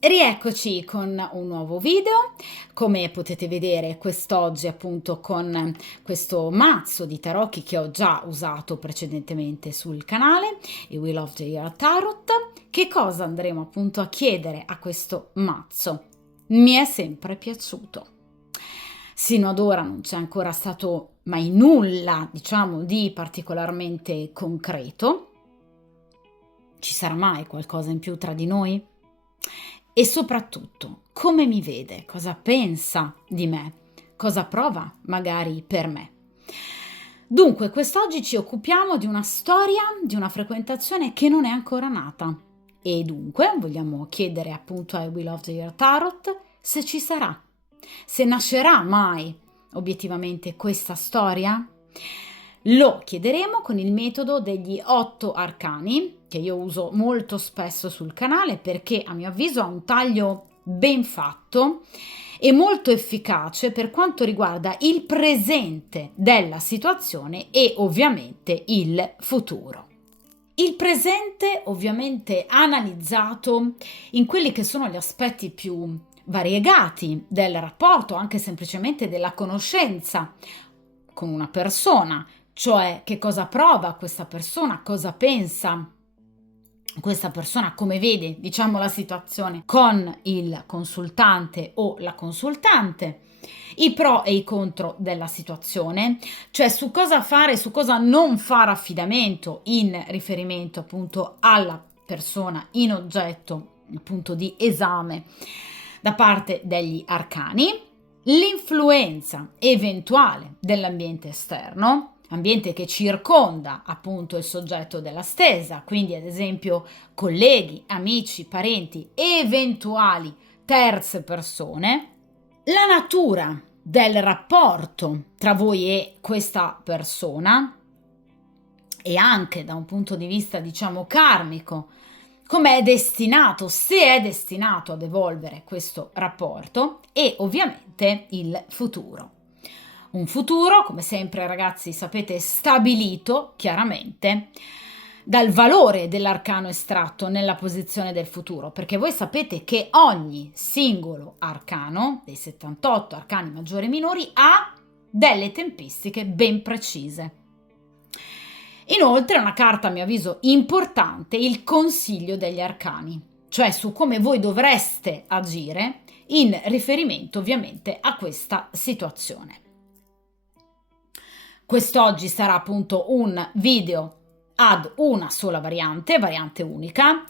Rieccoci con un nuovo video. Come potete vedere quest'oggi appunto con questo mazzo di tarocchi che ho già usato precedentemente sul canale, i Wheel of the Year Tarot. Che cosa andremo appunto a chiedere a questo mazzo? Mi è sempre piaciuto. Sino ad ora non c'è ancora stato mai nulla, diciamo, di particolarmente concreto. Ci sarà mai qualcosa in più tra di noi? E soprattutto, come mi vede, cosa pensa di me, cosa prova magari per me. Dunque, quest'oggi ci occupiamo di una storia, di una frequentazione che non è ancora nata. E dunque vogliamo chiedere appunto ai Wheel of the Year Tarot se ci sarà, se nascerà mai obiettivamente questa storia. Lo chiederemo con il metodo degli 8 arcani, che io uso molto spesso sul canale perché a mio avviso ha un taglio ben fatto e molto efficace per quanto riguarda il presente della situazione e ovviamente il futuro. Il presente ovviamente analizzato in quelli che sono gli aspetti più variegati del rapporto, anche semplicemente della conoscenza con una persona, cioè che cosa prova questa persona, cosa pensa questa persona, come vede, diciamo, la situazione con il consultante o la consultante, i pro e i contro della situazione, cioè su cosa fare, su cosa non fare affidamento in riferimento appunto alla persona in oggetto appunto di esame da parte degli arcani, l'influenza eventuale dell'ambiente esterno, ambiente che circonda appunto il soggetto della stesa, quindi ad esempio colleghi, amici, parenti, eventuali terze persone, la natura del rapporto tra voi e questa persona e anche da un punto di vista diciamo karmico, come è destinato, se è destinato ad evolvere questo rapporto e ovviamente il futuro. Un futuro, come sempre ragazzi sapete, stabilito chiaramente dal valore dell'arcano estratto nella posizione del futuro, perché voi sapete che ogni singolo arcano, dei 78 arcani maggiori e minori, ha delle tempistiche ben precise. Inoltre è una carta, a mio avviso, importante, il consiglio degli arcani, cioè su come voi dovreste agire in riferimento ovviamente a questa situazione. Quest'oggi sarà appunto un video ad una sola variante, variante unica.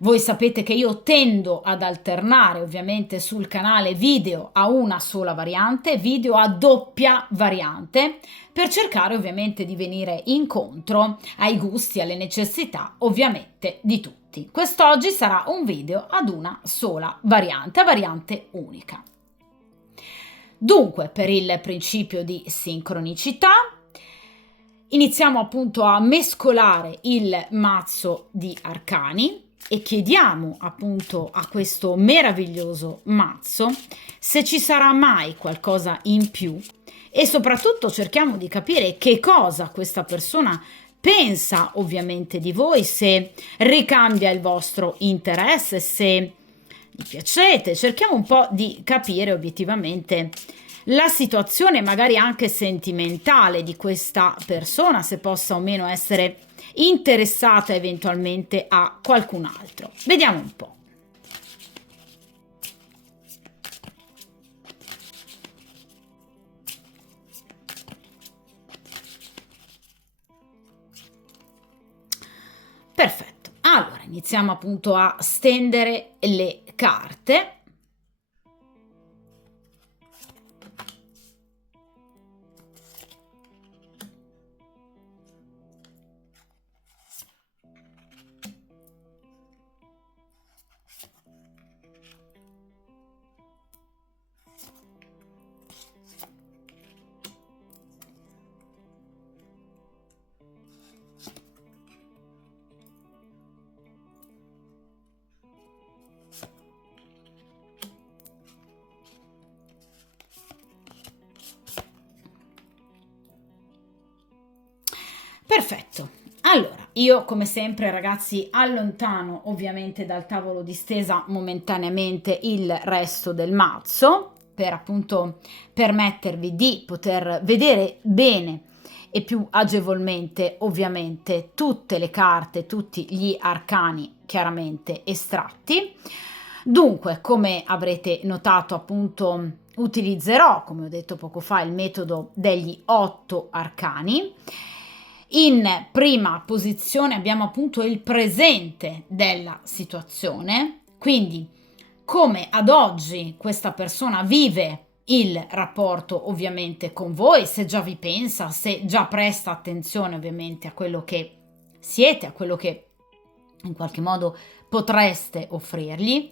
Voi sapete che io tendo ad alternare ovviamente sul canale video a una sola variante, video a doppia variante, per cercare ovviamente di venire incontro ai gusti, alle necessità ovviamente di tutti. Quest'oggi sarà un video ad una sola variante, a variante unica. Dunque, per il principio di sincronicità, iniziamo appunto a mescolare il mazzo di arcani e chiediamo appunto a questo meraviglioso mazzo se ci sarà mai qualcosa in più e soprattutto cerchiamo di capire che cosa questa persona pensa ovviamente di voi, se ricambia il vostro interesse, se gli piacete, cerchiamo un po' di capire obiettivamente la situazione magari anche sentimentale di questa persona, se possa o meno essere interessata eventualmente a qualcun altro. Vediamo un po'. Perfetto, allora iniziamo appunto a stendere le carte. Perfetto, allora io come sempre ragazzi allontano ovviamente dal tavolo di stesa momentaneamente il resto del mazzo per appunto permettervi di poter vedere bene e più agevolmente ovviamente tutte le carte, tutti gli arcani chiaramente estratti. Dunque, come avrete notato appunto utilizzerò, come ho detto poco fa, il metodo degli 8 arcani. In prima posizione abbiamo appunto il presente della situazione, quindi come ad oggi questa persona vive il rapporto ovviamente con voi, se già vi pensa, se già presta attenzione ovviamente a quello che siete, a quello che in qualche modo potreste offrirgli.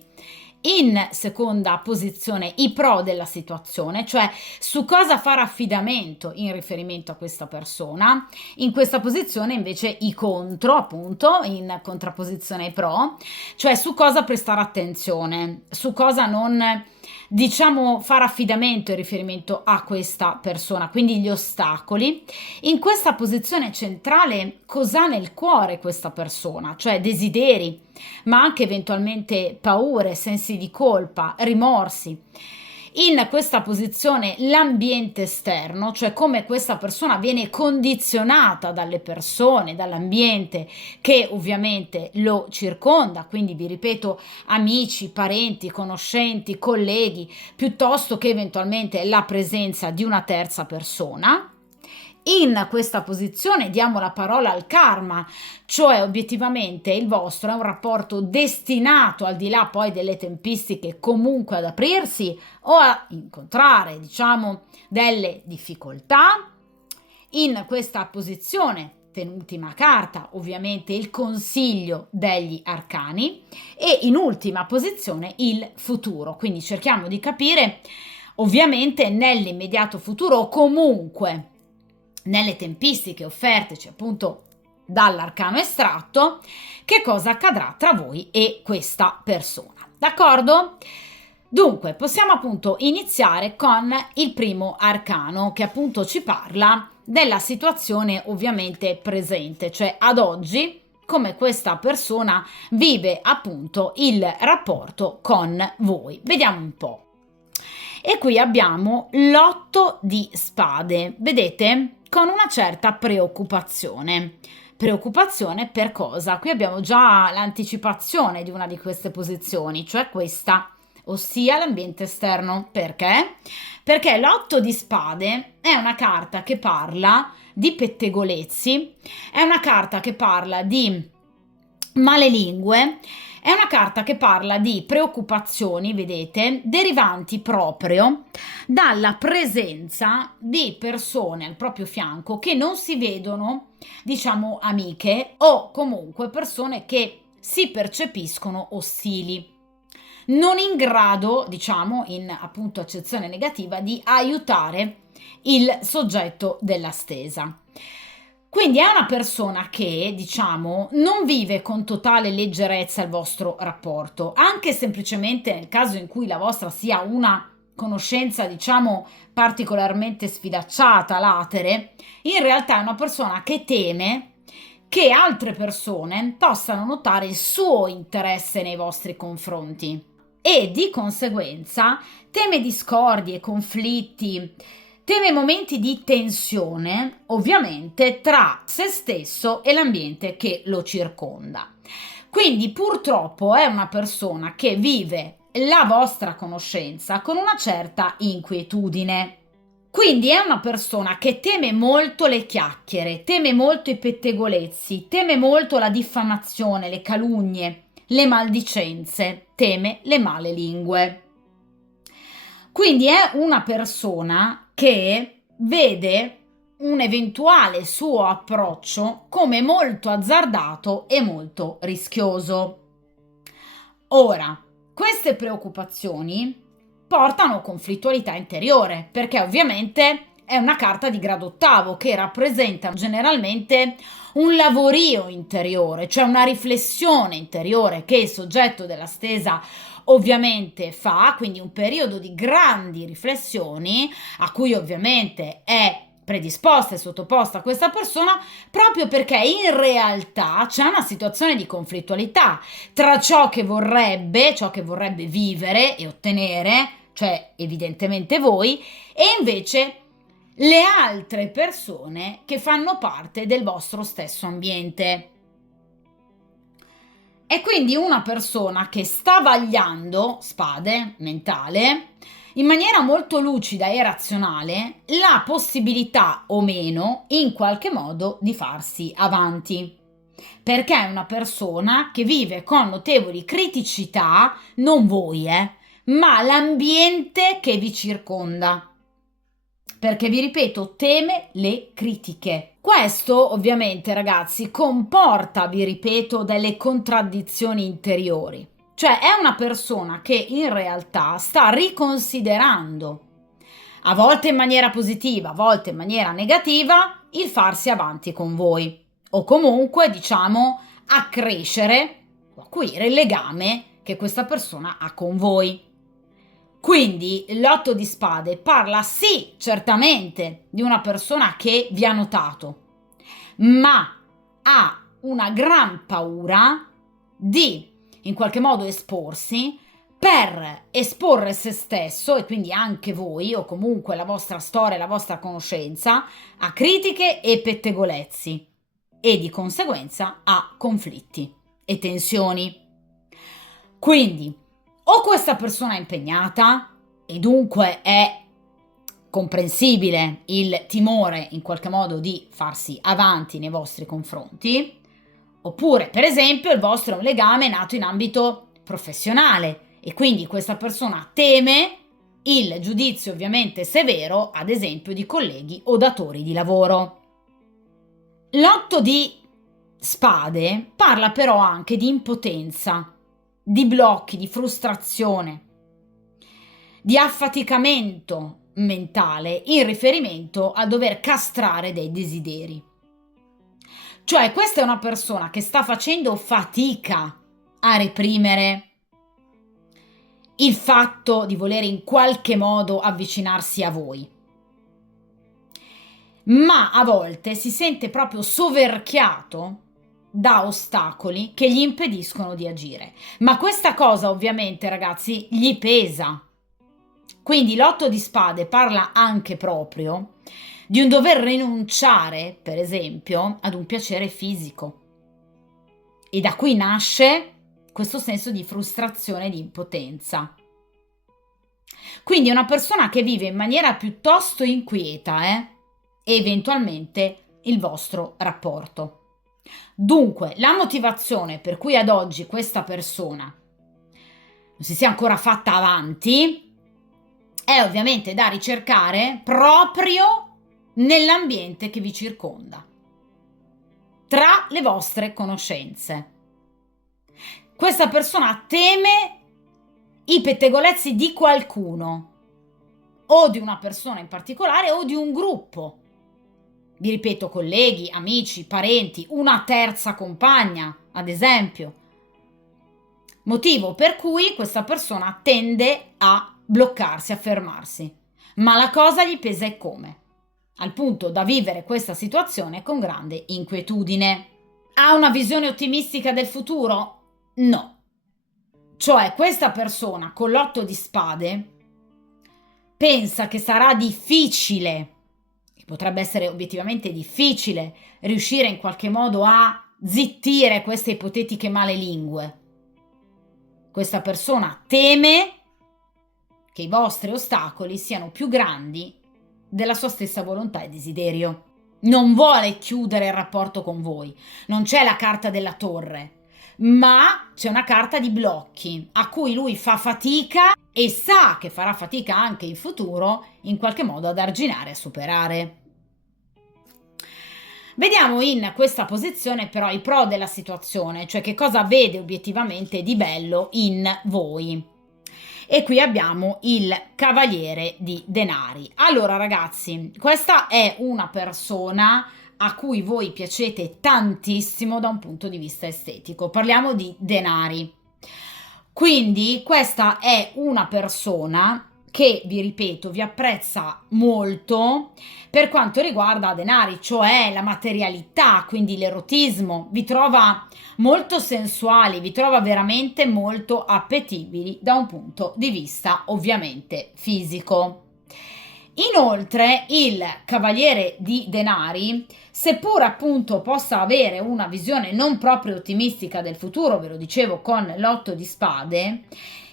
In seconda posizione i pro della situazione, cioè su cosa fare affidamento in riferimento a questa persona. In questa posizione invece i contro, appunto, in contrapposizione ai pro, cioè su cosa prestare attenzione, su cosa non, diciamo, fare affidamento in riferimento a questa persona, quindi gli ostacoli. In questa posizione centrale cosa ha nel cuore questa persona, cioè desideri, ma anche eventualmente paure, sensi di colpa, rimorsi. In questa posizione l'ambiente esterno, cioè come questa persona viene condizionata dalle persone, dall'ambiente che ovviamente lo circonda, quindi vi ripeto amici, parenti, conoscenti, colleghi, piuttosto che eventualmente la presenza di una terza persona. In questa posizione diamo la parola al karma, cioè obiettivamente il vostro è un rapporto destinato, al di là poi delle tempistiche, comunque ad aprirsi o a incontrare, diciamo, delle difficoltà. In questa posizione, penultima carta, ovviamente il consiglio degli arcani e in ultima posizione il futuro. Quindi cerchiamo di capire ovviamente nell'immediato futuro o comunque nelle tempistiche offerteci appunto dall'arcano estratto, che cosa accadrà tra voi e questa persona. D'accordo? Dunque, possiamo appunto iniziare con il primo arcano che appunto ci parla della situazione ovviamente presente, cioè ad oggi come questa persona vive appunto il rapporto con voi. Vediamo un po'. E qui abbiamo l'otto di spade, vedete? Con una certa preoccupazione. Preoccupazione per cosa? Qui abbiamo già l'anticipazione di una di queste posizioni, cioè questa, ossia l'ambiente esterno. Perché? Perché l'otto di spade è una carta che parla di pettegolezzi, è una carta che parla di malelingue, è una carta che parla di preoccupazioni, vedete, derivanti proprio dalla presenza di persone al proprio fianco che non si vedono, diciamo, amiche o comunque persone che si percepiscono ostili, non in grado, diciamo, in appunto accezione negativa, di aiutare il soggetto della stesa. Quindi è una persona che, diciamo, non vive con totale leggerezza il vostro rapporto, anche semplicemente nel caso in cui la vostra sia una conoscenza, diciamo, particolarmente sfidacciata, latere, in realtà è una persona che teme che altre persone possano notare il suo interesse nei vostri confronti e di conseguenza teme discordie, conflitti, teme momenti di tensione, ovviamente, tra se stesso e l'ambiente che lo circonda. Quindi purtroppo è una persona che vive la vostra conoscenza con una certa inquietudine. Quindi è una persona che teme molto le chiacchiere, teme molto i pettegolezzi, teme molto la diffamazione, le calunnie, le maldicenze, teme le male lingue. Quindi è una persona che vede un eventuale suo approccio come molto azzardato e molto rischioso. Ora, queste preoccupazioni portano conflittualità interiore, perché ovviamente è una carta di grado ottavo che rappresenta generalmente un lavorio interiore, cioè una riflessione interiore che il soggetto della stesa ovviamente fa, quindi un periodo di grandi riflessioni a cui ovviamente è predisposta e sottoposta a questa persona proprio perché in realtà c'è una situazione di conflittualità tra ciò che vorrebbe vivere e ottenere, cioè evidentemente voi, e invece le altre persone che fanno parte del vostro stesso ambiente. È quindi una persona che sta vagliando, spade, mentale, in maniera molto lucida e razionale, la possibilità o meno, in qualche modo, di farsi avanti. Perché è una persona che vive con notevoli criticità, non voi, ma l'ambiente che vi circonda. Perché vi ripeto, teme le critiche. Questo ovviamente, ragazzi, comporta, vi ripeto, delle contraddizioni interiori. Cioè è una persona che in realtà sta riconsiderando, a volte in maniera positiva, a volte in maniera negativa, il farsi avanti con voi. O comunque, diciamo, accrescere o acuire il legame che questa persona ha con voi. Quindi l'otto di spade parla sì, certamente, di una persona che vi ha notato, ma ha una gran paura di in qualche modo esporsi per esporre se stesso e quindi anche voi o comunque la vostra storia, la vostra conoscenza a critiche e pettegolezzi e di conseguenza a conflitti e tensioni. Quindi o questa persona è impegnata e dunque è comprensibile il timore in qualche modo di farsi avanti nei vostri confronti, oppure per esempio il vostro è un legame nato in ambito professionale e quindi questa persona teme il giudizio ovviamente severo, ad esempio di colleghi o datori di lavoro. L'otto di spade parla però anche di impotenza, di blocchi, di frustrazione, di affaticamento mentale in riferimento a dover castrare dei desideri. Cioè questa è una persona che sta facendo fatica a reprimere il fatto di voler in qualche modo avvicinarsi a voi, ma a volte si sente proprio soverchiato da ostacoli che gli impediscono di agire. Ma questa cosa ovviamente, ragazzi, gli pesa. Quindi l'otto di spade parla anche proprio di un dover rinunciare, per esempio, ad un piacere fisico. E da qui nasce questo senso di frustrazione e di impotenza. Quindi è una persona che vive in maniera piuttosto inquieta, e eventualmente il vostro rapporto. Dunque, la motivazione per cui ad oggi questa persona non si sia ancora fatta avanti è ovviamente da ricercare proprio nell'ambiente che vi circonda, tra le vostre conoscenze. Questa persona teme i pettegolezzi di qualcuno, o di una persona in particolare o di un gruppo. Vi ripeto, colleghi, amici, parenti, una terza compagna, ad esempio. Motivo per cui questa persona tende a bloccarsi, a fermarsi. Ma la cosa gli pesa e come? Al punto da vivere questa situazione con grande inquietudine. Ha una visione ottimistica del futuro? No. Cioè, questa persona con l'otto di spade pensa che sarà difficile, potrebbe essere obiettivamente difficile, riuscire in qualche modo a zittire queste ipotetiche malelingue. Questa persona teme che i vostri ostacoli siano più grandi della sua stessa volontà e desiderio. Non vuole chiudere il rapporto con voi, non c'è la carta della torre, ma c'è una carta di blocchi a cui lui fa fatica e sa che farà fatica anche in futuro in qualche modo ad arginare e a superare. Vediamo in questa posizione però i pro della situazione, cioè che cosa vede obiettivamente di bello in voi. E qui abbiamo il Cavaliere di Denari. Allora ragazzi, questa è una persona a cui voi piacete tantissimo da un punto di vista estetico. Parliamo di denari. Quindi questa è una persona che, vi ripeto, vi apprezza molto per quanto riguarda denari, cioè la materialità, quindi l'erotismo, vi trova molto sensuali, vi trova veramente molto appetibili da un punto di vista ovviamente fisico. Inoltre il Cavaliere di Denari, seppur appunto possa avere una visione non proprio ottimistica del futuro, ve lo dicevo con l'Otto di Spade,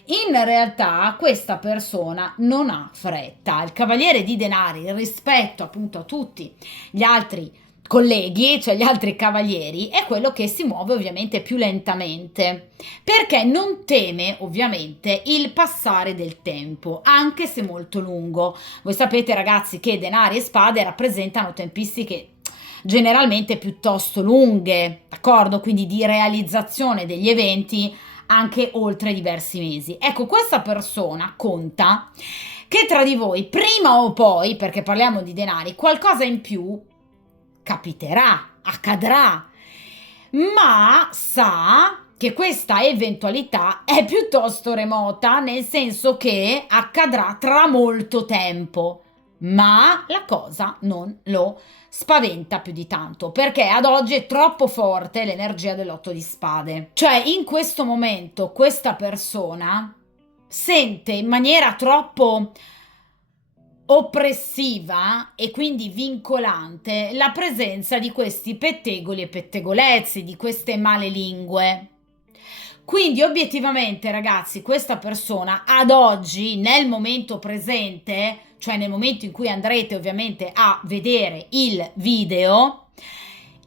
in realtà questa persona non ha fretta. Il Cavaliere di Denari, rispetto appunto a tutti gli altri colleghi, cioè gli altri cavalieri, è quello che si muove ovviamente più lentamente, perché non teme ovviamente il passare del tempo, anche se molto lungo. Voi sapete, ragazzi, che denari e spade rappresentano tempistiche generalmente piuttosto lunghe, d'accordo? Quindi di realizzazione degli eventi anche oltre diversi mesi. Ecco, questa persona conta che tra di voi, prima o poi, perché parliamo di denari, qualcosa in più capiterà, accadrà, ma sa che questa eventualità è piuttosto remota, nel senso che accadrà tra molto tempo, ma la cosa non lo spaventa più di tanto, perché ad oggi è troppo forte l'energia dell'otto di spade. Cioè, in questo momento questa persona sente in maniera troppo oppressiva e quindi vincolante la presenza di questi pettegoli e pettegolezzi, di queste male lingue. Quindi obiettivamente, ragazzi, questa persona ad oggi, nel momento presente, cioè nel momento in cui andrete ovviamente a vedere il video,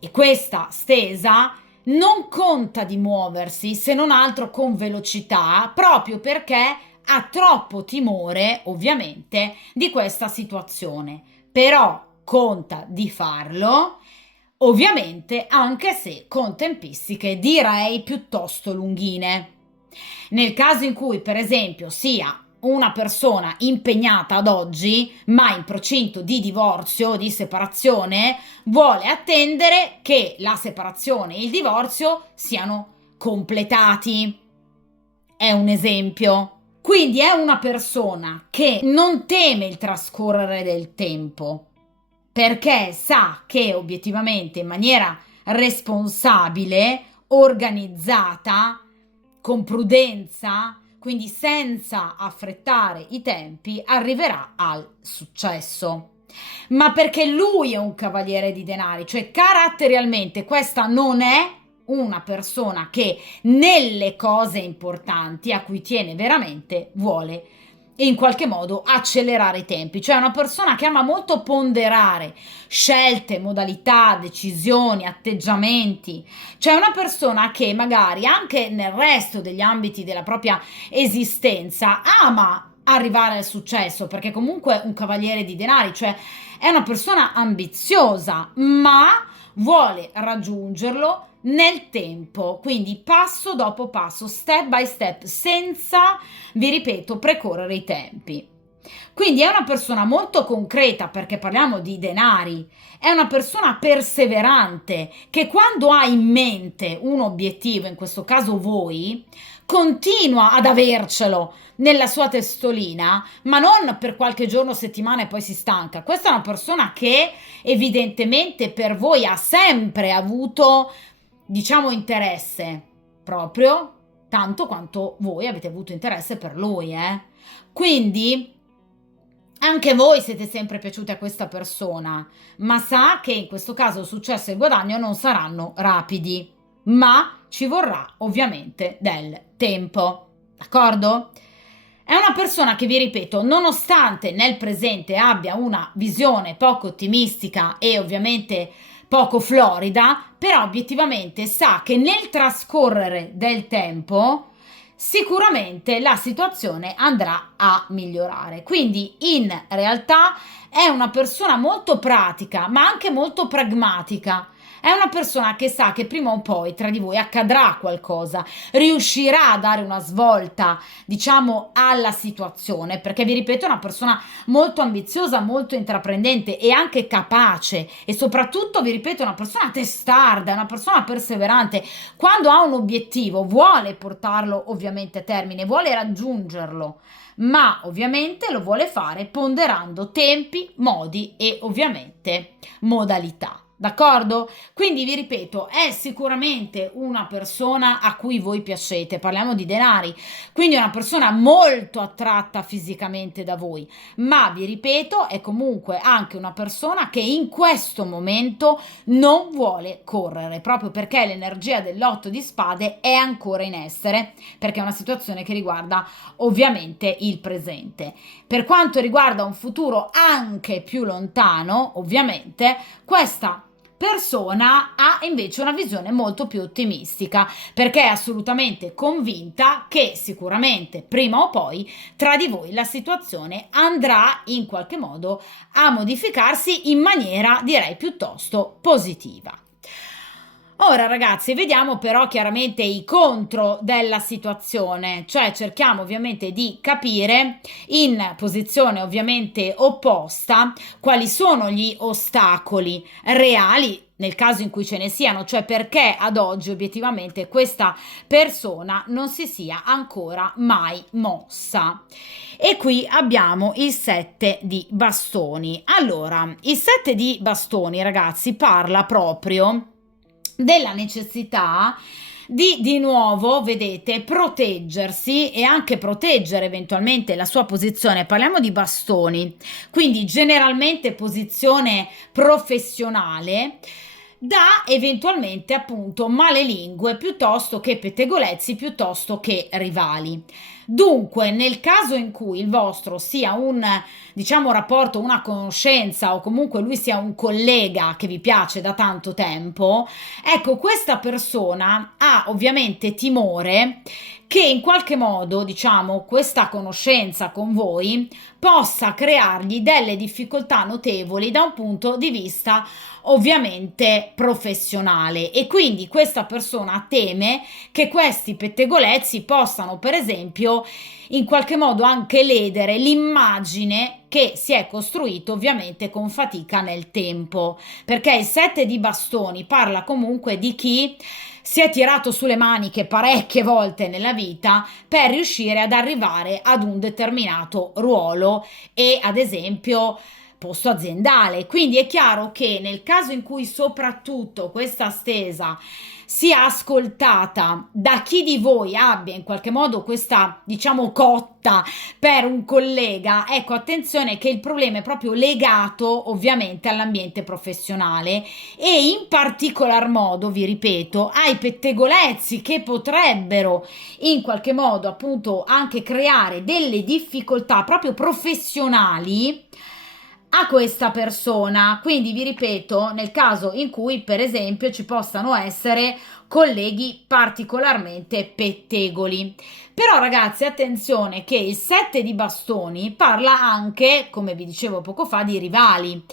e questa stesa non conta di muoversi se non altro con velocità, proprio perché ha troppo timore, ovviamente, di questa situazione. Però conta di farlo, ovviamente, anche se con tempistiche direi piuttosto lunghine. Nel caso in cui, per esempio, sia una persona impegnata ad oggi, ma in procinto di divorzio, di separazione, vuole attendere che la separazione e il divorzio siano completati. È un esempio. Quindi è una persona che non teme il trascorrere del tempo, perché sa che obiettivamente in maniera responsabile, organizzata, con prudenza, quindi senza affrettare i tempi, arriverà al successo. Ma perché lui è un cavaliere di denari, cioè caratterialmente questa non è una persona che nelle cose importanti a cui tiene veramente vuole in qualche modo accelerare i tempi, cioè una persona che ama molto ponderare scelte, modalità, decisioni, atteggiamenti, cioè una persona che magari anche nel resto degli ambiti della propria esistenza ama arrivare al successo, perché comunque un cavaliere di denari, cioè è una persona ambiziosa, ma vuole raggiungerlo nel tempo, quindi passo dopo passo, step by step, senza, vi ripeto, precorrere i tempi. Quindi è una persona molto concreta, perché parliamo di denari, è una persona perseverante che quando ha in mente un obiettivo, in questo caso voi, continua ad avercelo nella sua testolina, ma non per qualche giorno, settimana e poi si stanca. Questa è una persona che evidentemente per voi ha sempre avuto, diciamo, interesse, proprio tanto quanto voi avete avuto interesse per lui, eh? Quindi anche voi siete sempre piaciuti a questa persona, ma sa che in questo caso il successo e il guadagno non saranno rapidi, ma ci vorrà ovviamente del tempo, d'accordo? È una persona che, vi ripeto, nonostante nel presente abbia una visione poco ottimistica e ovviamente poco florida, però obiettivamente sa che nel trascorrere del tempo sicuramente la situazione andrà a migliorare. Quindi in realtà è una persona molto pratica, ma anche molto pragmatica. È una persona che sa che prima o poi tra di voi accadrà qualcosa, riuscirà a dare una svolta, diciamo, alla situazione, perché vi ripeto, è una persona molto ambiziosa, molto intraprendente e anche capace, e soprattutto, vi ripeto, è una persona testarda, è una persona perseverante. Quando ha un obiettivo vuole portarlo ovviamente a termine, vuole raggiungerlo, ma ovviamente lo vuole fare ponderando tempi, modi e ovviamente modalità. D'accordo? Quindi vi ripeto, è sicuramente una persona a cui voi piacete, parliamo di denari, quindi è una persona molto attratta fisicamente da voi, ma vi ripeto, è comunque anche una persona che in questo momento non vuole correre, proprio perché l'energia dell'otto di spade è ancora in essere, perché è una situazione che riguarda ovviamente il presente. Per quanto riguarda un futuro anche più lontano, ovviamente, questa persona ha invece una visione molto più ottimistica, perché è assolutamente convinta che sicuramente prima o poi tra di voi la situazione andrà in qualche modo a modificarsi in maniera, direi, piuttosto positiva. Ora ragazzi, vediamo però chiaramente i contro della situazione, cioè cerchiamo ovviamente di capire in posizione ovviamente opposta quali sono gli ostacoli reali nel caso in cui ce ne siano, cioè perché ad oggi obiettivamente questa persona non si sia ancora mai mossa. E qui abbiamo il 7 di bastoni. Allora, il 7 di bastoni, ragazzi, parla proprio della necessità di nuovo, vedete, proteggersi e anche proteggere eventualmente la sua posizione. Parliamo di bastoni, quindi generalmente posizione professionale da eventualmente appunto malelingue piuttosto che pettegolezzi piuttosto che rivali. Dunque, nel caso in cui il vostro sia un, diciamo, rapporto, una conoscenza o comunque lui sia un collega che vi piace da tanto tempo, ecco, questa persona ha ovviamente timore che in qualche modo, diciamo, questa conoscenza con voi possa creargli delle difficoltà notevoli da un punto di vista ovviamente professionale, e quindi questa persona teme che questi pettegolezzi possano, per esempio, in qualche modo anche ledere l'immagine che si è costruito ovviamente con fatica nel tempo, perché il 7 di bastoni parla comunque di chi si è tirato sulle maniche parecchie volte nella vita per riuscire ad arrivare ad un determinato ruolo e ad esempio posto aziendale. Quindi è chiaro che nel caso in cui soprattutto questa stesa sia ascoltata da chi di voi abbia in qualche modo questa, diciamo, cotta per un collega, ecco, attenzione che il problema è proprio legato ovviamente all'ambiente professionale e in particolar modo, vi ripeto, ai pettegolezzi che potrebbero in qualche modo appunto anche creare delle difficoltà proprio professionali a questa persona. Quindi vi ripeto, nel caso in cui per esempio ci possano essere colleghi particolarmente pettegoli. Però ragazzi, attenzione che il 7 di bastoni parla anche, come vi dicevo poco fa, di rivali.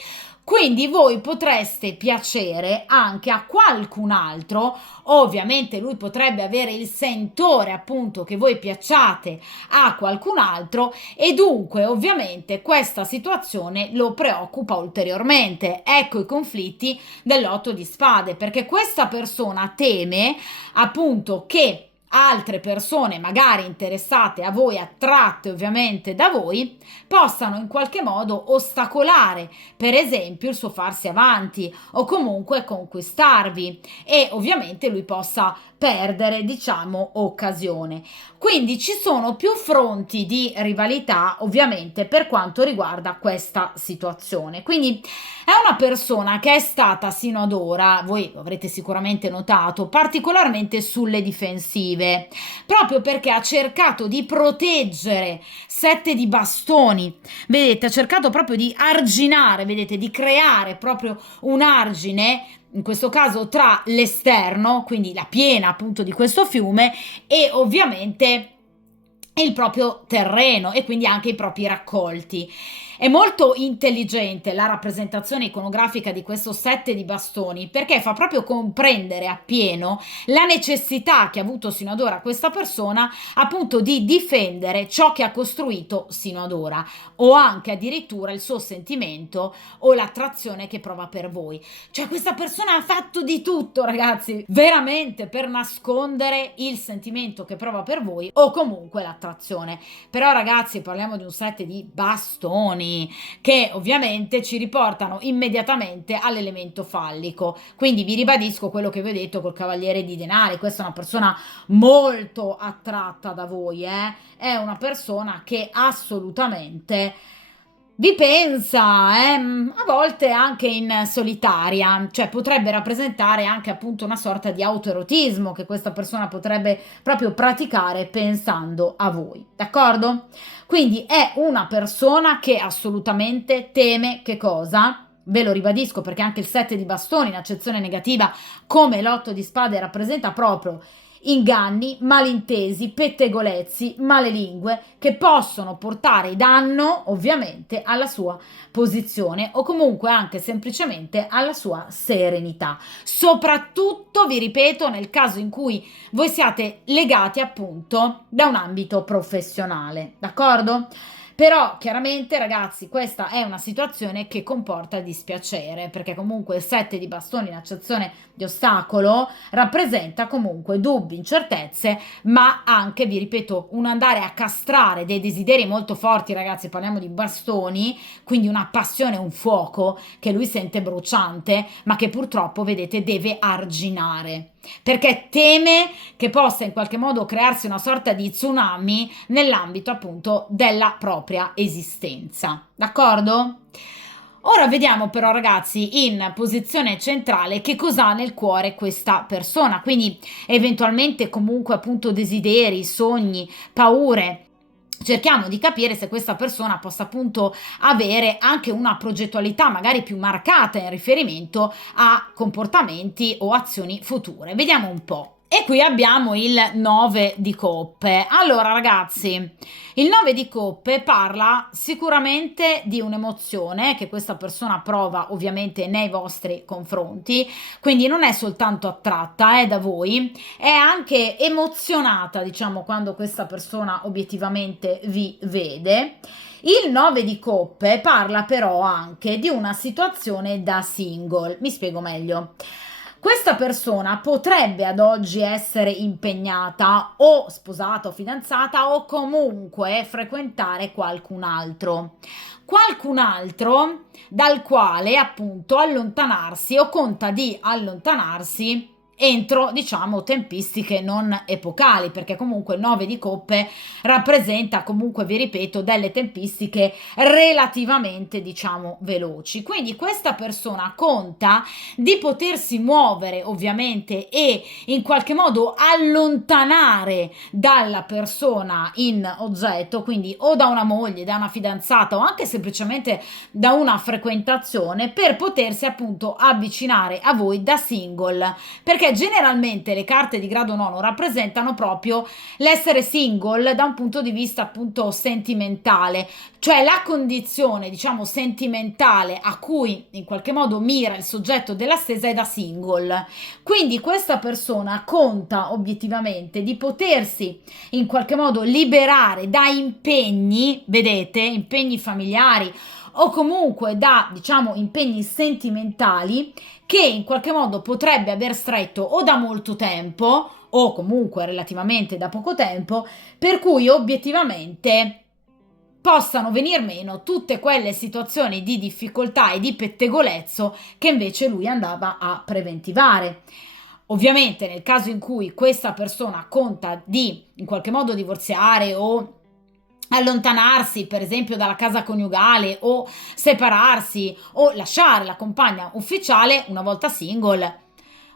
Quindi voi potreste piacere anche a qualcun altro, ovviamente lui potrebbe avere il sentore appunto che voi piacciate a qualcun altro e dunque ovviamente questa situazione lo preoccupa ulteriormente. Ecco i conflitti dell'otto di spade, perché questa persona teme appunto che altre persone magari interessate a voi, attratte ovviamente da voi, possano in qualche modo ostacolare per esempio il suo farsi avanti o comunque conquistarvi, e ovviamente lui possa perdere, diciamo, occasione. Quindi ci sono più fronti di rivalità ovviamente per quanto riguarda questa situazione. Quindi è una persona che è stata sino ad ora, voi lo avrete sicuramente notato, particolarmente sulle difensive, proprio perché ha cercato di proteggere 7 di bastoni, vedete, ha cercato proprio di arginare, vedete, di creare proprio un argine, in questo caso tra l'esterno, quindi la piena appunto di questo fiume, e ovviamente il proprio terreno e quindi anche i propri raccolti. È molto intelligente la rappresentazione iconografica di questo sette di bastoni perché fa proprio comprendere appieno la necessità che ha avuto sino ad ora questa persona appunto di difendere ciò che ha costruito sino ad ora o anche addirittura il suo sentimento o l'attrazione che prova per voi. Cioè questa persona ha fatto di tutto, ragazzi, veramente per nascondere il sentimento che prova per voi o comunque l'attrazione. Però ragazzi, parliamo di un set di bastoni che ovviamente ci riportano immediatamente all'elemento fallico. Quindi vi ribadisco quello che vi ho detto col cavaliere di denari. Questa è una persona molto attratta da voi, è una persona che assolutamente vi pensa, a volte anche in solitaria, cioè potrebbe rappresentare anche appunto una sorta di autoerotismo che questa persona potrebbe proprio praticare pensando a voi, d'accordo? Quindi è una persona che assolutamente teme che cosa? Ve lo ribadisco perché anche il 7 di bastoni in accezione negativa come l'8 di spade rappresenta proprio inganni, malintesi, pettegolezzi, malelingue che possono portare danno ovviamente alla sua posizione o comunque anche semplicemente alla sua serenità. Soprattutto, vi ripeto, nel caso in cui voi siate legati appunto da un ambito professionale, d'accordo? Però chiaramente ragazzi questa è una situazione che comporta dispiacere perché comunque il 7 di bastoni in accezione di ostacolo rappresenta comunque dubbi, incertezze, ma anche, vi ripeto, un andare a castrare dei desideri molto forti, ragazzi, parliamo di bastoni, quindi una passione, un fuoco che lui sente bruciante, ma che purtroppo, vedete, deve arginare. Perché teme che possa in qualche modo crearsi una sorta di tsunami nell'ambito appunto della propria esistenza. D'accordo? Ora vediamo però ragazzi in posizione centrale che cosa ha nel cuore questa persona, quindi eventualmente comunque appunto desideri, sogni, paure. Cerchiamo di capire se questa persona possa appunto avere anche una progettualità magari più marcata in riferimento a comportamenti o azioni future. Vediamo un po'. E qui abbiamo il 9 di coppe. Allora, ragazzi, il 9 di coppe parla sicuramente di un'emozione che questa persona prova ovviamente nei vostri confronti, quindi non è soltanto attratta da voi, è anche emozionata, diciamo, quando questa persona obiettivamente vi vede. Il 9 di coppe parla però anche di una situazione da single. Mi spiego meglio. Questa persona potrebbe ad oggi essere impegnata o sposata o fidanzata o comunque frequentare qualcun altro. Qualcun altro dal quale appunto allontanarsi o conta di allontanarsi entro, diciamo, tempistiche non epocali, perché comunque il 9 di coppe rappresenta comunque, vi ripeto, delle tempistiche relativamente, diciamo, veloci. Quindi questa persona conta di potersi muovere ovviamente e in qualche modo allontanare dalla persona in oggetto, quindi o da una moglie, da una fidanzata o anche semplicemente da una frequentazione per potersi appunto avvicinare a voi da single, perché generalmente le carte di grado nono rappresentano proprio l'essere single da un punto di vista appunto sentimentale, cioè la condizione diciamo sentimentale a cui in qualche modo mira il soggetto della stesa è da single. Quindi questa persona conta obiettivamente di potersi in qualche modo liberare da impegni, vedete, impegni familiari o comunque da, diciamo, impegni sentimentali che in qualche modo potrebbe aver stretto o da molto tempo o comunque relativamente da poco tempo, per cui obiettivamente possano venir meno tutte quelle situazioni di difficoltà e di pettegolezzo che invece lui andava a preventivare. Ovviamente nel caso in cui questa persona conta di in qualche modo divorziare o allontanarsi per esempio dalla casa coniugale o separarsi o lasciare la compagna ufficiale una volta single,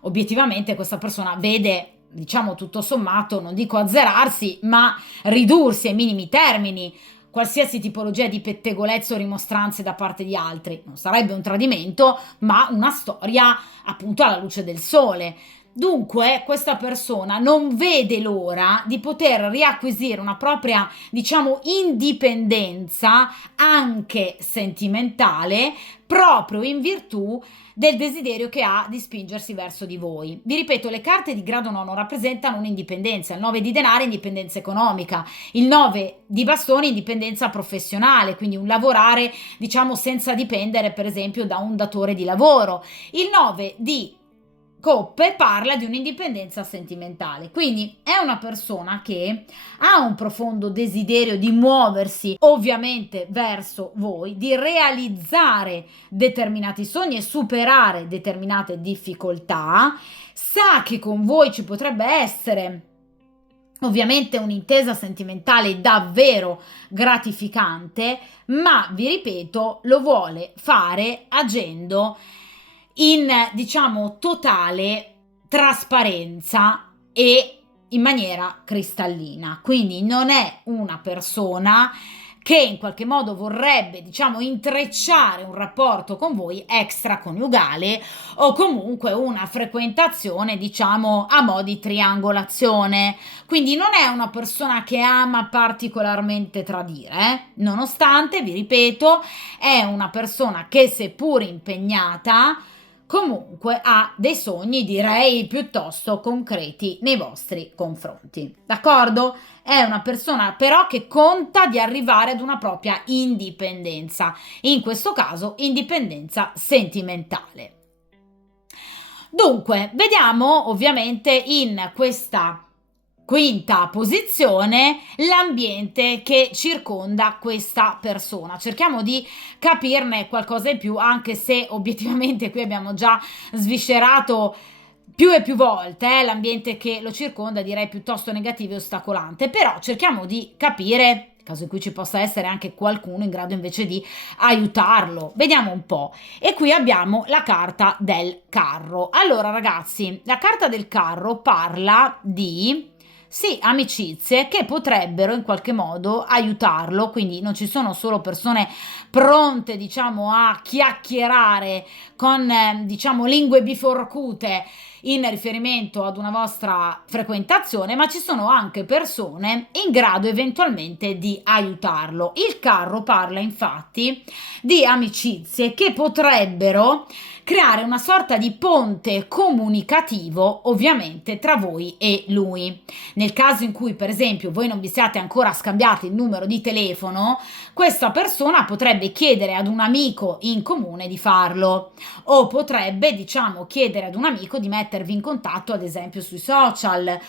obiettivamente questa persona vede, diciamo tutto sommato, non dico azzerarsi, ma ridursi ai minimi termini qualsiasi tipologia di pettegolezzo o rimostranze da parte di altri. Non sarebbe un tradimento, ma una storia appunto alla luce del sole. Dunque, questa persona non vede l'ora di poter riacquisire una propria, diciamo, indipendenza anche sentimentale, proprio in virtù del desiderio che ha di spingersi verso di voi. Vi ripeto, le carte di grado nono rappresentano un'indipendenza, il 9 di denari indipendenza economica, il 9 di bastoni indipendenza professionale, quindi un lavorare, diciamo, senza dipendere per esempio da un datore di lavoro. Il 9 di coppe parla di un'indipendenza sentimentale, quindi è una persona che ha un profondo desiderio di muoversi ovviamente verso voi, di realizzare determinati sogni e superare determinate difficoltà, sa che con voi ci potrebbe essere ovviamente un'intesa sentimentale davvero gratificante, ma vi ripeto, lo vuole fare agendo in, diciamo, totale trasparenza e in maniera cristallina. Quindi non è una persona che in qualche modo vorrebbe, diciamo, intrecciare un rapporto con voi extraconiugale o comunque una frequentazione, diciamo, a mo' di triangolazione. Quindi non è una persona che ama particolarmente tradire, nonostante, vi ripeto, è una persona che seppur impegnata comunque ha dei sogni, direi, piuttosto concreti nei vostri confronti. D'accordo? È una persona però che conta di arrivare ad una propria indipendenza, in questo caso indipendenza sentimentale. Dunque, vediamo ovviamente in questa quinta posizione l'ambiente che circonda questa persona. Cerchiamo di capirne qualcosa in più, anche se obiettivamente qui abbiamo già sviscerato più e più volte l'ambiente che lo circonda, direi piuttosto negativo e ostacolante, però cerchiamo di capire, caso in cui ci possa essere anche qualcuno in grado invece di aiutarlo. Vediamo un po'. E qui abbiamo la carta del carro. Allora ragazzi, la carta del carro parla di sì, amicizie che potrebbero in qualche modo aiutarlo, quindi non ci sono solo persone pronte, diciamo, a chiacchierare con, diciamo, lingue biforcute in riferimento ad una vostra frequentazione, ma ci sono anche persone in grado eventualmente di aiutarlo. Il carro parla infatti di amicizie che potrebbero creare una sorta di ponte comunicativo ovviamente tra voi e lui. Nel caso in cui per esempio voi non vi siate ancora scambiati il numero di telefono, questa persona potrebbe chiedere ad un amico in comune di farlo o potrebbe, diciamo, chiedere ad un amico di mettervi in contatto ad esempio sui social.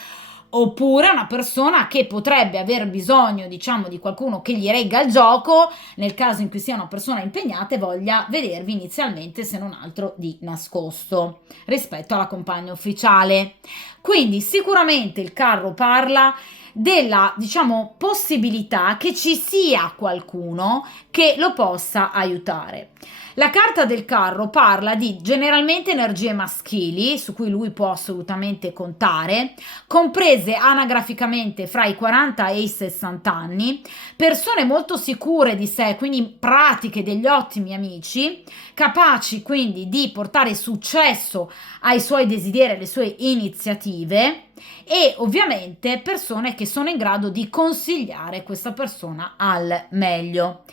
Oppure una persona che potrebbe aver bisogno, diciamo, di qualcuno che gli regga il gioco, nel caso in cui sia una persona impegnata e voglia vedervi inizialmente, se non altro, di nascosto rispetto alla compagna ufficiale. Quindi sicuramente il carro parla della, diciamo, possibilità che ci sia qualcuno che lo possa aiutare. La carta del carro parla di generalmente energie maschili su cui lui può assolutamente contare, comprese anagraficamente fra i 40 e i 60 anni, persone molto sicure di sé, quindi pratiche, degli ottimi amici, capaci quindi di portare successo ai suoi desideri, alle sue iniziative e ovviamente persone che sono in grado di consigliare questa persona al meglio.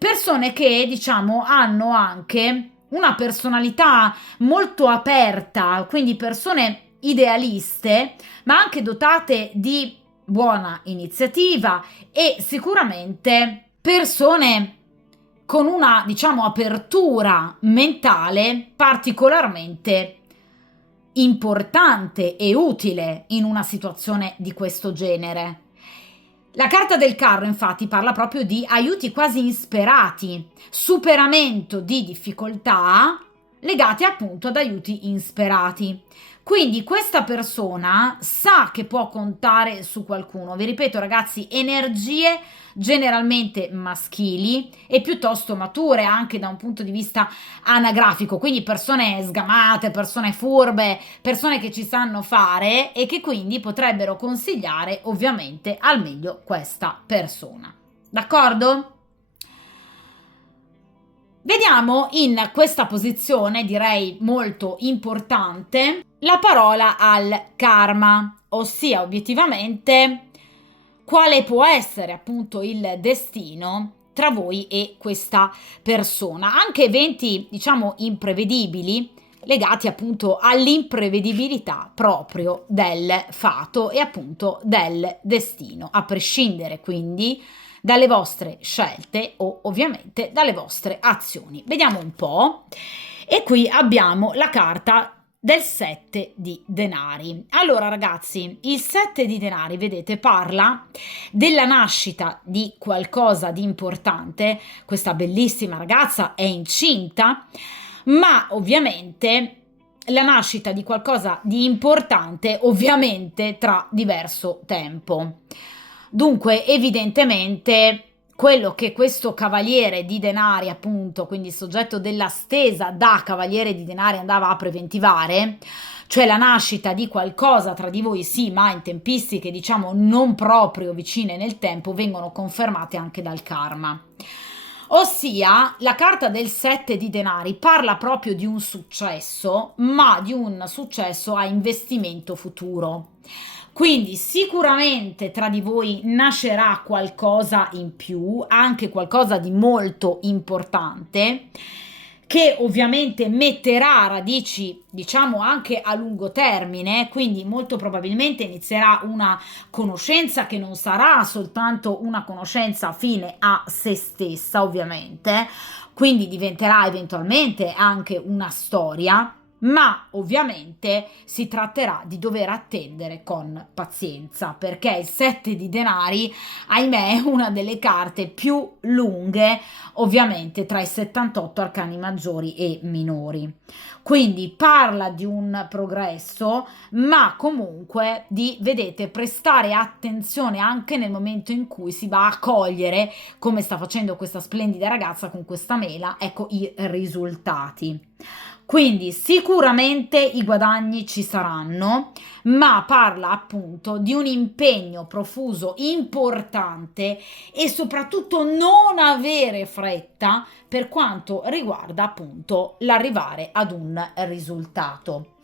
Persone che, diciamo, hanno anche una personalità molto aperta, quindi persone idealiste, ma anche dotate di buona iniziativa e sicuramente persone con una, diciamo, apertura mentale particolarmente importante e utile in una situazione di questo genere. La carta del carro infatti parla proprio di aiuti quasi insperati, superamento di difficoltà legate appunto ad aiuti insperati. Quindi questa persona sa che può contare su qualcuno. Vi ripeto ragazzi, energie generalmente maschili e piuttosto mature anche da un punto di vista anagrafico, quindi persone sgamate, persone furbe, persone che ci sanno fare e che quindi potrebbero consigliare ovviamente al meglio questa persona. D'accordo? Vediamo in questa posizione, direi molto importante, la parola al karma, ossia obiettivamente quale può essere appunto il destino tra voi e questa persona. Anche eventi, diciamo, imprevedibili legati appunto all'imprevedibilità proprio del fato e appunto del destino, a prescindere quindi dalle vostre scelte o ovviamente dalle vostre azioni. Vediamo un po'. E qui abbiamo la carta del 7 di denari. Allora ragazzi, il 7 di denari, vedete, parla della nascita di qualcosa di importante. Questa bellissima ragazza è incinta, ma ovviamente la nascita di qualcosa di importante, ovviamente tra diverso tempo. Dunque, evidentemente quello che questo cavaliere di denari, appunto, quindi il soggetto della stesa da cavaliere di denari andava a preventivare, cioè la nascita di qualcosa tra di voi, sì, ma in tempistiche, diciamo, non proprio vicine nel tempo, vengono confermate anche dal karma. Ossia, la carta del 7 di denari parla proprio di un successo, ma di un successo a investimento futuro. Quindi sicuramente tra di voi nascerà qualcosa in più, anche qualcosa di molto importante, che ovviamente metterà radici, diciamo, anche a lungo termine, quindi molto probabilmente inizierà una conoscenza che non sarà soltanto una conoscenza fine a se stessa, ovviamente, quindi diventerà eventualmente anche una storia, ma ovviamente si tratterà di dover attendere con pazienza, perché il 7 di denari, ahimè, è una delle carte più lunghe, ovviamente tra i 78 arcani maggiori e minori. Quindi parla di un progresso, ma comunque di, vedete, prestare attenzione anche nel momento in cui si va a cogliere, come sta facendo questa splendida ragazza con questa mela, ecco i risultati. Quindi sicuramente i guadagni ci saranno, ma parla appunto di un impegno profuso importante e soprattutto non avere fretta per quanto riguarda appunto l'arrivare ad un risultato.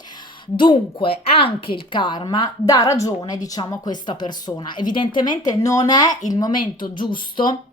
Dunque anche il karma dà ragione, diciamo, a questa persona. Evidentemente non è il momento giusto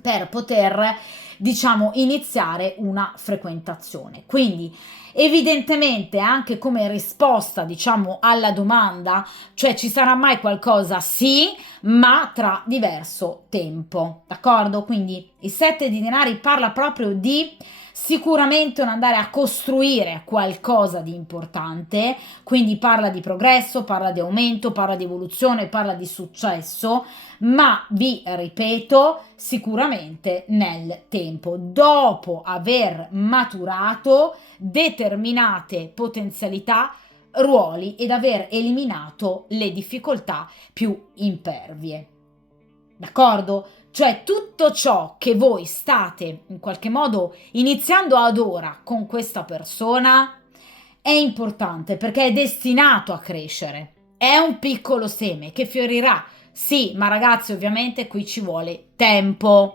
per poter, diciamo, iniziare una frequentazione. Quindi evidentemente anche come risposta, diciamo, alla domanda, cioè ci sarà mai qualcosa? Sì, ma tra diverso tempo, d'accordo? Quindi il 7 di denari parla proprio di sicuramente un andare a costruire qualcosa di importante, quindi parla di progresso, parla di aumento, parla di evoluzione, parla di successo, ma vi ripeto, sicuramente nel tempo, dopo aver maturato determinate potenzialità, ruoli ed aver eliminato le difficoltà più impervie. D'accordo? Cioè tutto ciò che voi state in qualche modo iniziando ad ora con questa persona è importante perché è destinato a crescere. È un piccolo seme che fiorirà. Sì, ma ragazzi, ovviamente qui ci vuole tempo.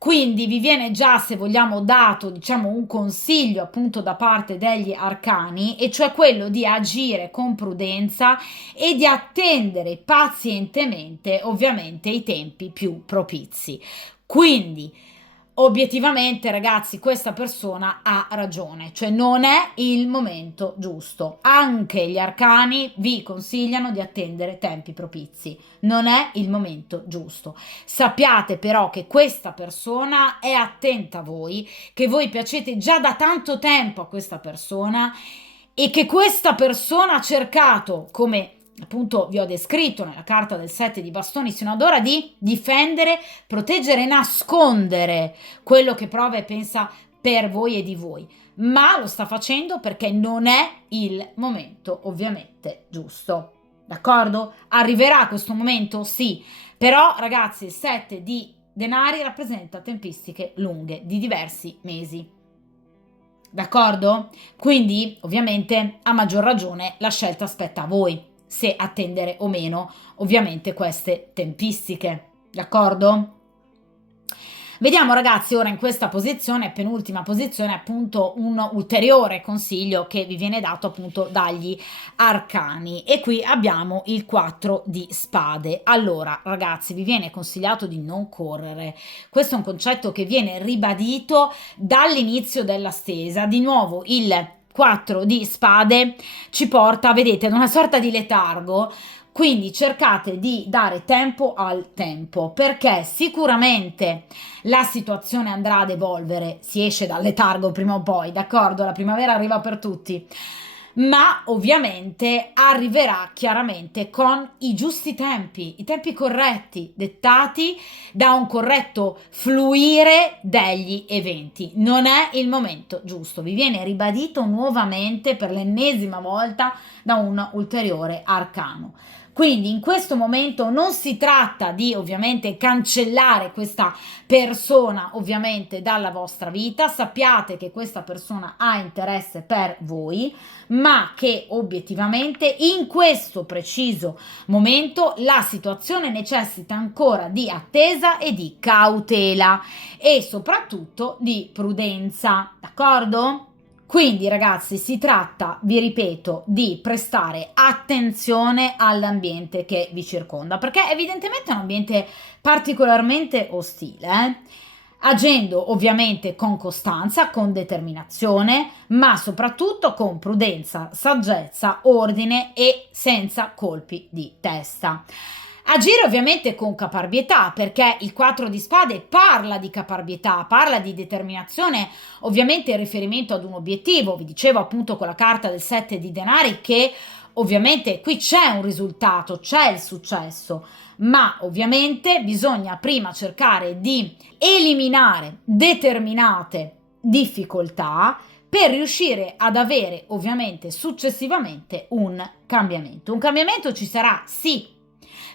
Quindi vi viene già, se vogliamo, dato, diciamo, un consiglio appunto da parte degli arcani, e cioè quello di agire con prudenza e di attendere pazientemente, ovviamente, i tempi più propizi. Quindi, obiettivamente, ragazzi, questa persona ha ragione, cioè non è il momento giusto. Anche gli arcani vi consigliano di attendere tempi propizi. Non è il momento giusto. Sappiate però che questa persona è attenta a voi, che voi piacete già da tanto tempo a questa persona e che questa persona ha cercato, come appunto vi ho descritto nella carta del 7 di bastoni sino ad ora, di difendere, proteggere e nascondere quello che prova e pensa per voi e di voi, ma lo sta facendo perché non è il momento ovviamente giusto. D'accordo? Arriverà questo momento? Sì, però ragazzi il 7 di denari rappresenta tempistiche lunghe di diversi mesi. D'accordo? Quindi ovviamente a maggior ragione la scelta spetta a voi se attendere o meno ovviamente queste tempistiche. D'accordo? Vediamo ragazzi ora in questa posizione, penultima posizione, appunto un ulteriore consiglio che vi viene dato appunto dagli arcani, e qui abbiamo il 4 di spade. Allora ragazzi, vi viene consigliato di non correre, questo è un concetto che viene ribadito dall'inizio della stesa. Di nuovo il 4 di spade ci porta, vedete, ad una sorta di letargo. Quindi cercate di dare tempo al tempo, perché sicuramente la situazione andrà ad evolvere, si esce dal letargo prima o poi, d'accordo? La primavera arriva per tutti, ma ovviamente arriverà chiaramente con i giusti tempi, i tempi corretti, dettati da un corretto fluire degli eventi. Non è il momento giusto, vi viene ribadito nuovamente per l'ennesima volta da un ulteriore arcano. Quindi in questo momento non si tratta di ovviamente cancellare questa persona ovviamente dalla vostra vita, sappiate che questa persona ha interesse per voi, ma che obiettivamente in questo preciso momento la situazione necessita ancora di attesa e di cautela e soprattutto di prudenza, d'accordo? Quindi ragazzi si tratta, vi ripeto, di prestare attenzione all'ambiente che vi circonda, perché evidentemente è un ambiente particolarmente ostile, agendo ovviamente con costanza, con determinazione, ma soprattutto con prudenza, saggezza, ordine e senza colpi di testa. Agire ovviamente con caparbietà, perché il 4 di spade parla di caparbietà, parla di determinazione, ovviamente in riferimento ad un obiettivo. Vi dicevo appunto con la carta del 7 di denari che ovviamente qui c'è un risultato, c'è il successo, ma ovviamente bisogna prima cercare di eliminare determinate difficoltà per riuscire ad avere ovviamente successivamente un cambiamento. Un cambiamento ci sarà, sì,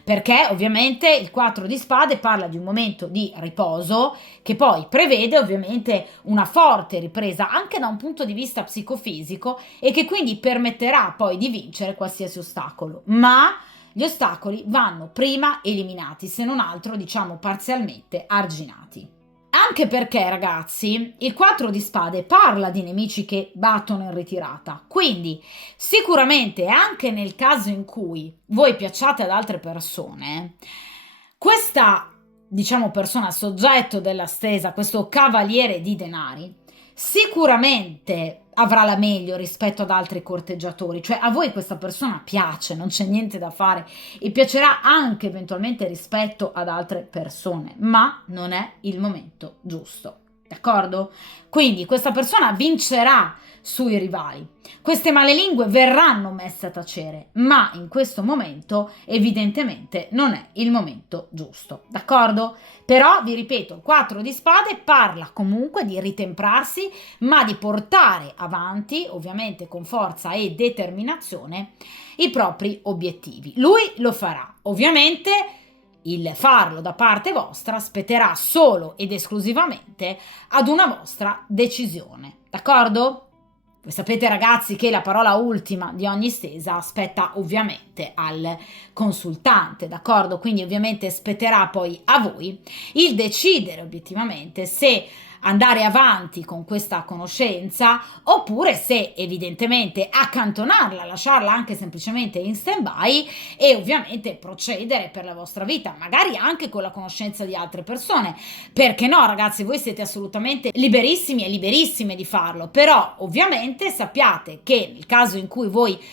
perché ovviamente il 4 di spade parla di un momento di riposo che poi prevede ovviamente una forte ripresa anche da un punto di vista psicofisico e che quindi permetterà poi di vincere qualsiasi ostacolo, ma gli ostacoli vanno prima eliminati, se non altro diciamo parzialmente arginati. Anche perché, ragazzi, il 4 di spade parla di nemici che battono in ritirata. Quindi, sicuramente, anche nel caso in cui voi piacciate ad altre persone, questa, diciamo, persona soggetto della stesa, questo cavaliere di denari, sicuramente avrà la meglio rispetto ad altri corteggiatori, cioè a voi questa persona piace, non c'è niente da fare e piacerà anche eventualmente rispetto ad altre persone, ma non è il momento giusto, d'accordo? Quindi questa persona vincerà sui rivali, queste malelingue verranno messe a tacere, ma in questo momento evidentemente non è il momento giusto, d'accordo? Però vi ripeto, il 4 di spade parla comunque di ritemprarsi, ma di portare avanti, ovviamente con forza e determinazione, i propri obiettivi. Lui lo farà, ovviamente il farlo da parte vostra spetterà solo ed esclusivamente ad una vostra decisione, d'accordo? Voi sapete ragazzi che la parola ultima di ogni stesa spetta ovviamente al consultante, d'accordo? Quindi ovviamente spetterà poi a voi il decidere obiettivamente se andare avanti con questa conoscenza oppure se evidentemente accantonarla, lasciarla anche semplicemente in stand-by e ovviamente procedere per la vostra vita, magari anche con la conoscenza di altre persone. Perché no, ragazzi, voi siete assolutamente liberissimi e liberissime di farlo, però ovviamente sappiate che nel caso in cui voi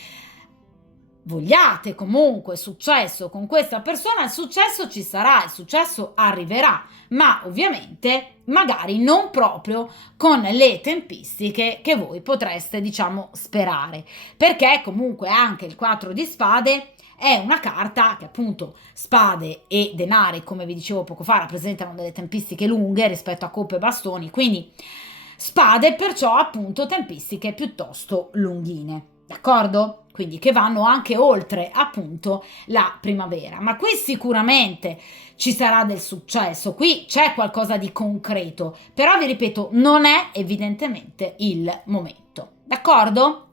vogliate comunque successo con questa persona, il successo ci sarà, il successo arriverà, ma ovviamente magari non proprio con le tempistiche che voi potreste, diciamo, sperare, perché comunque anche il 4 di spade è una carta che appunto spade e denari, come vi dicevo poco fa, rappresentano delle tempistiche lunghe rispetto a coppe e bastoni, quindi spade perciò appunto tempistiche piuttosto lunghine, d'accordo? Quindi che vanno anche oltre appunto la primavera, ma qui sicuramente ci sarà del successo, qui c'è qualcosa di concreto, però vi ripeto non è evidentemente il momento, d'accordo?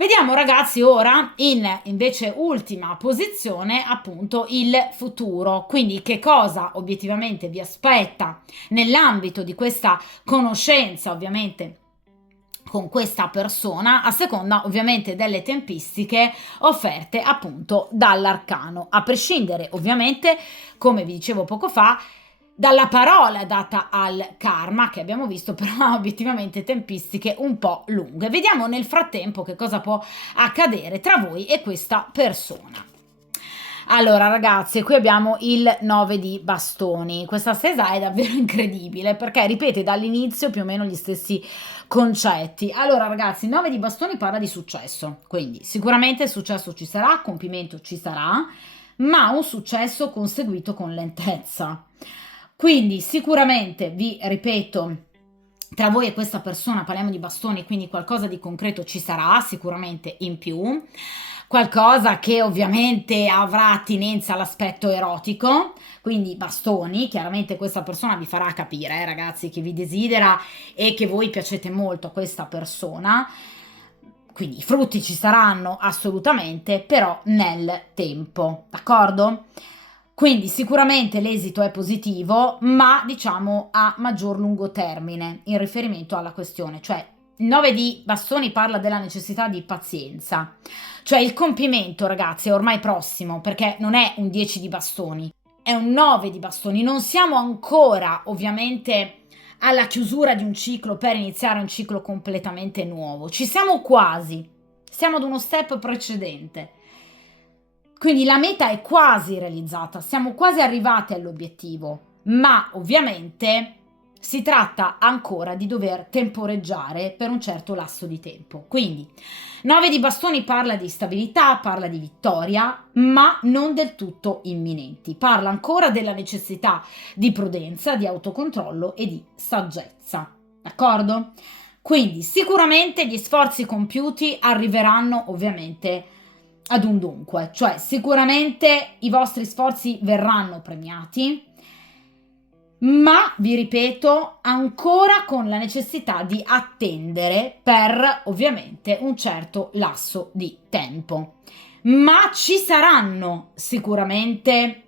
Vediamo ragazzi ora in invece ultima posizione appunto il futuro, quindi che cosa obiettivamente vi aspetta nell'ambito di questa conoscenza ovviamente con questa persona, a seconda ovviamente delle tempistiche offerte appunto dall'arcano, a prescindere ovviamente, come vi dicevo poco fa, dalla parola data al karma, che abbiamo visto però ha obiettivamente tempistiche un po' lunghe. Vediamo nel frattempo che cosa può accadere tra voi e questa persona. Allora ragazzi, qui abbiamo il 9 di bastoni. Questa stesa è davvero incredibile perché ripete dall'inizio più o meno gli stessi concetti. Allora ragazzi, il 9 di bastoni parla di successo, quindi sicuramente il successo ci sarà, compimento ci sarà, ma un successo conseguito con lentezza. Quindi sicuramente, vi ripeto, tra voi e questa persona parliamo di bastoni, quindi qualcosa di concreto ci sarà sicuramente in più, qualcosa che ovviamente avrà attinenza all'aspetto erotico, quindi bastoni, chiaramente questa persona vi farà capire, ragazzi, che vi desidera e che voi piacete molto a questa persona. Quindi i frutti ci saranno assolutamente, però nel tempo, d'accordo? Quindi sicuramente l'esito è positivo, ma diciamo a maggior lungo termine in riferimento alla questione, cioè il 9 di bastoni parla della necessità di pazienza, cioè il compimento ragazzi è ormai prossimo perché non è un 10 di bastoni, è un 9 di bastoni, non siamo ancora ovviamente alla chiusura di un ciclo per iniziare un ciclo completamente nuovo, ci siamo quasi, siamo ad uno step precedente. Quindi la meta è quasi realizzata, siamo quasi arrivati all'obiettivo, ma ovviamente si tratta ancora di dover temporeggiare per un certo lasso di tempo. Quindi 9 di bastoni parla di stabilità, parla di vittoria, ma non del tutto imminenti. Parla ancora della necessità di prudenza, di autocontrollo e di saggezza. D'accordo? Quindi sicuramente gli sforzi compiuti arriveranno ovviamente ad un dunque, cioè sicuramente i vostri sforzi verranno premiati, ma vi ripeto ancora con la necessità di attendere per ovviamente un certo lasso di tempo. Ma ci saranno sicuramente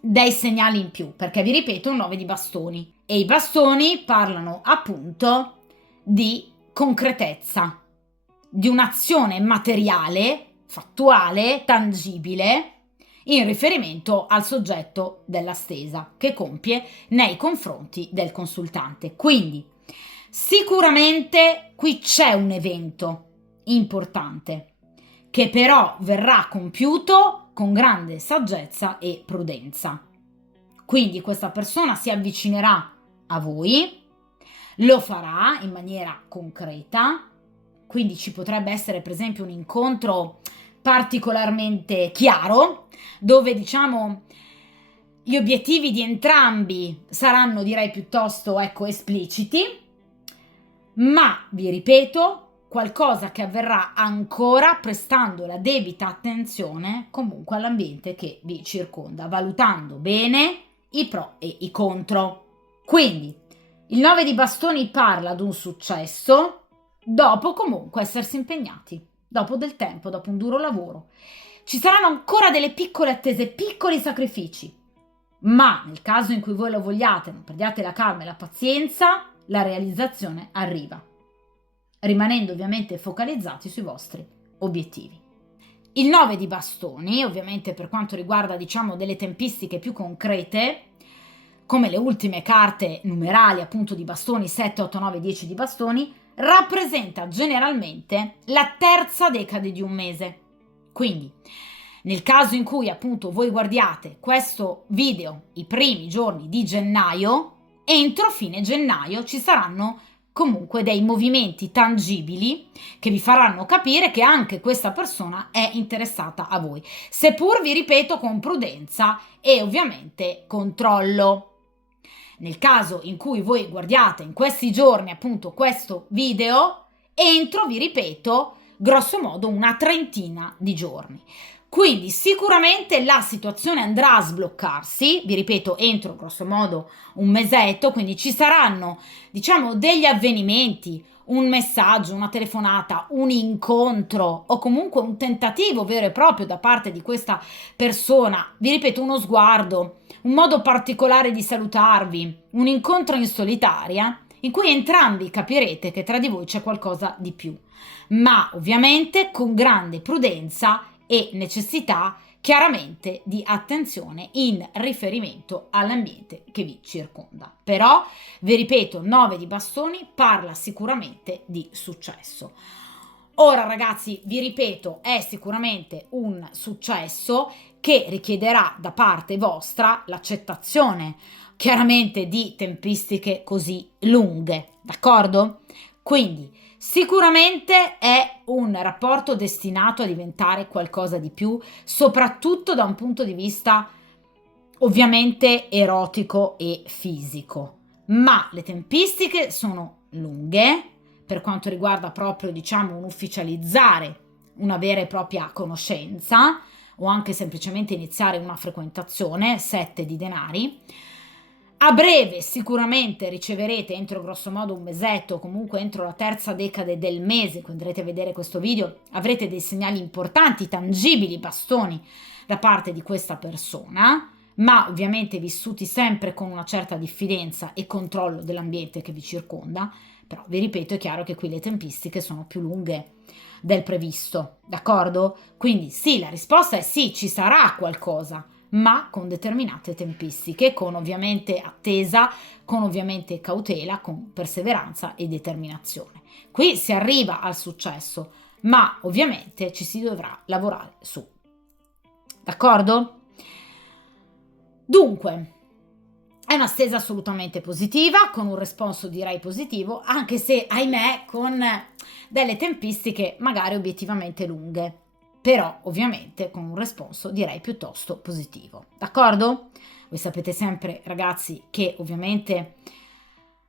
dei segnali in più, perché vi ripeto un 9 di bastoni e i bastoni parlano appunto di concretezza, di un'azione materiale, fattuale, tangibile in riferimento al soggetto della stesa che compie nei confronti del consultante. Quindi sicuramente qui c'è un evento importante che però verrà compiuto con grande saggezza e prudenza. Quindi questa persona si avvicinerà a voi, lo farà in maniera concreta, quindi ci potrebbe essere per esempio un incontro particolarmente chiaro, dove diciamo gli obiettivi di entrambi saranno direi piuttosto espliciti, ma vi ripeto qualcosa che avverrà ancora prestando la debita attenzione comunque all'ambiente che vi circonda, valutando bene i pro e i contro. Quindi il 9 di bastoni parla di un successo dopo comunque essersi impegnati, dopo del tempo, dopo un duro lavoro. Ci saranno ancora delle piccole attese, piccoli sacrifici, ma nel caso in cui voi lo vogliate, non perdiate la calma e la pazienza, la realizzazione arriva, rimanendo ovviamente focalizzati sui vostri obiettivi. Il 9 di bastoni, ovviamente per quanto riguarda diciamo delle tempistiche più concrete, come le ultime carte numerali appunto di bastoni 7, 8, 9, 10 di bastoni, rappresenta generalmente la terza decade di un mese. Quindi nel caso in cui appunto voi guardiate questo video i primi giorni di gennaio, entro fine gennaio ci saranno comunque dei movimenti tangibili che vi faranno capire che anche questa persona è interessata a voi, seppur vi ripeto con prudenza e ovviamente controllo. Nel caso in cui voi guardiate in questi giorni appunto questo video, entro, vi ripeto, grosso modo una trentina di giorni. Quindi sicuramente la situazione andrà a sbloccarsi, vi ripeto, entro grosso modo un mesetto, quindi ci saranno, diciamo, degli avvenimenti, un messaggio, una telefonata, un incontro o comunque un tentativo vero e proprio da parte di questa persona, vi ripeto, uno sguardo, un modo particolare di salutarvi, un incontro in solitaria, in cui entrambi capirete che tra di voi c'è qualcosa di più, ma ovviamente con grande prudenza e necessità chiaramente di attenzione in riferimento all'ambiente che vi circonda. Però, vi ripeto, 9 di bastoni parla sicuramente di successo. Ora ragazzi, vi ripeto, è sicuramente un successo che richiederà da parte vostra l'accettazione chiaramente di tempistiche così lunghe, d'accordo? Quindi sicuramente è un rapporto destinato a diventare qualcosa di più, soprattutto da un punto di vista ovviamente erotico e fisico, ma le tempistiche sono lunghe per quanto riguarda proprio, diciamo, un ufficializzare una vera e propria conoscenza o anche semplicemente iniziare una frequentazione, 7 di denari. A breve sicuramente riceverete entro grosso modo un mesetto, comunque entro la terza decade del mese, quando andrete a vedere questo video, avrete dei segnali importanti, tangibili, bastoni da parte di questa persona, ma ovviamente vissuti sempre con una certa diffidenza e controllo dell'ambiente che vi circonda. Però vi ripeto, è chiaro che qui le tempistiche sono più lunghe del previsto, d'accordo? Quindi sì, la risposta è sì, ci sarà qualcosa, ma con determinate tempistiche, con ovviamente attesa, con ovviamente cautela, con perseveranza e determinazione. Qui si arriva al successo, ma ovviamente ci si dovrà lavorare su. D'accordo? Dunque, è una stesa assolutamente positiva, con un responso direi positivo, anche se, ahimè, con delle tempistiche magari obiettivamente lunghe, però ovviamente con un responso direi piuttosto positivo. D'accordo? Voi sapete sempre, ragazzi, che ovviamente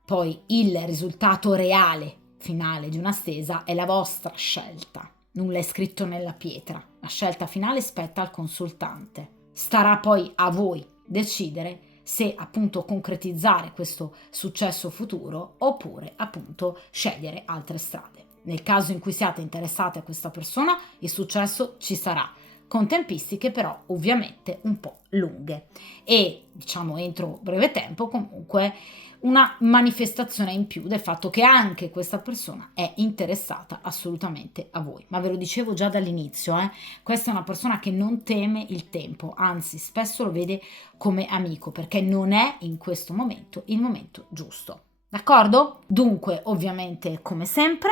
poi il risultato reale, finale di una stesa è la vostra scelta. Nulla è scritto nella pietra. La scelta finale spetta al consultante. Starà poi a voi decidere se appunto concretizzare questo successo futuro oppure appunto scegliere altre strade. Nel caso in cui siate interessati a questa persona, il successo ci sarà, con tempistiche però ovviamente un po' lunghe e diciamo entro breve tempo comunque una manifestazione in più del fatto che anche questa persona è interessata assolutamente a voi. Ma ve lo dicevo già dall'inizio, questa è una persona che non teme il tempo, anzi spesso lo vede come amico perché non è in questo momento il momento giusto. D'accordo? Dunque, ovviamente, come sempre,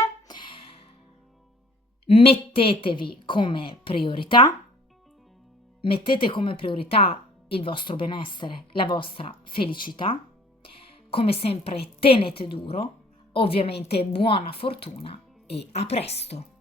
mettetevi come priorità il vostro benessere, la vostra felicità. Come sempre tenete duro, ovviamente buona fortuna e a presto!